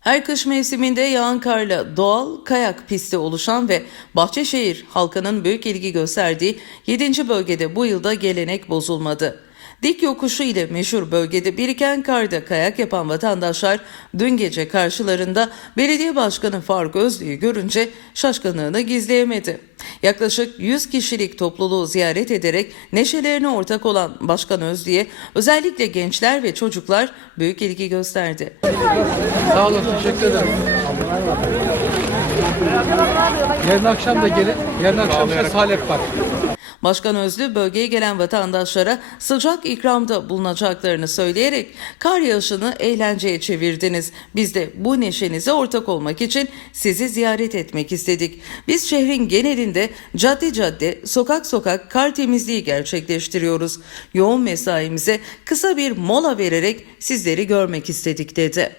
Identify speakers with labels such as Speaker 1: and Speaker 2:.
Speaker 1: Her kış mevsiminde yağan karla doğal kayak pisti oluşan ve Bahçeşehir halkının büyük ilgi gösterdiği 7. bölgede bu yılda gelenek bozulmadı. Dik yokuşu ile meşhur bölgede biriken karda kayak yapan vatandaşlar dün gece karşılarında belediye başkanı Faruk Özlü'yü görünce şaşkınlığını gizleyemedi. Yaklaşık 100 kişilik topluluğu ziyaret ederek neşelerine ortak olan Başkan Özlü'ye özellikle gençler ve çocuklar büyük ilgi gösterdi.
Speaker 2: Sağ olun, teşekkür ederim. Yarın akşam da gelin. Yarın akşam da Salep var.
Speaker 1: Başkan Özlü bölgeye gelen vatandaşlara sıcak ikramda bulunacaklarını söyleyerek kar yağışını eğlenceye çevirdiniz. Biz de bu neşenize ortak olmak için sizi ziyaret etmek istedik. Biz şehrin genelinde cadde cadde, sokak sokak kar temizliği gerçekleştiriyoruz. Yoğun mesaimize kısa bir mola vererek sizleri görmek istedik dedi.